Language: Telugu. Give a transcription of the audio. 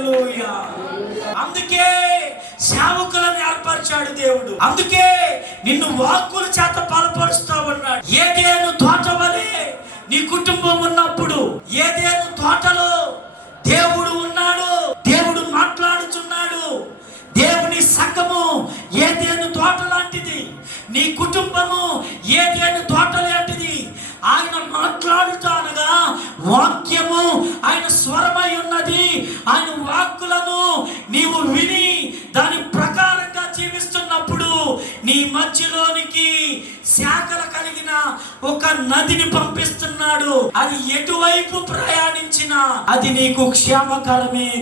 హల్లెలూయా. అందుకే సేవకులను ఏర్పరిచాడు దేవుడు. అందుకే నిన్ను వాక్కుల చేత బలపరుస్తా ఉన్నాడు. ఏదైనా తోట వలె నీ కుటుంబం ఉన్నప్పుడు, ఏదైనా తోటలో దేవుడు ఉన్నాడు, దేవుడు మాట్లాడుచున్నాడు. దేవుని సంఘము ఏదైనా తోట లాంటిది, నీ కుటుంబము ఏదైనా తోట లాంటిది. ఆయన మాట్లాడుతా అనగా వాక్యము ఆయన స్వరమై ఉన్నది. ఆయన వాక్కులను నీవు విని దాని ప్రకారంగా జీవిస్తున్నప్పుడు నీ మధ్యలోనికి శాఖలు కలిగిన ఒక నదిని పంపిస్తున్నాడు. అది ఎటువైపు ప్రయాణించినా అది నీకు క్షేమకరమే.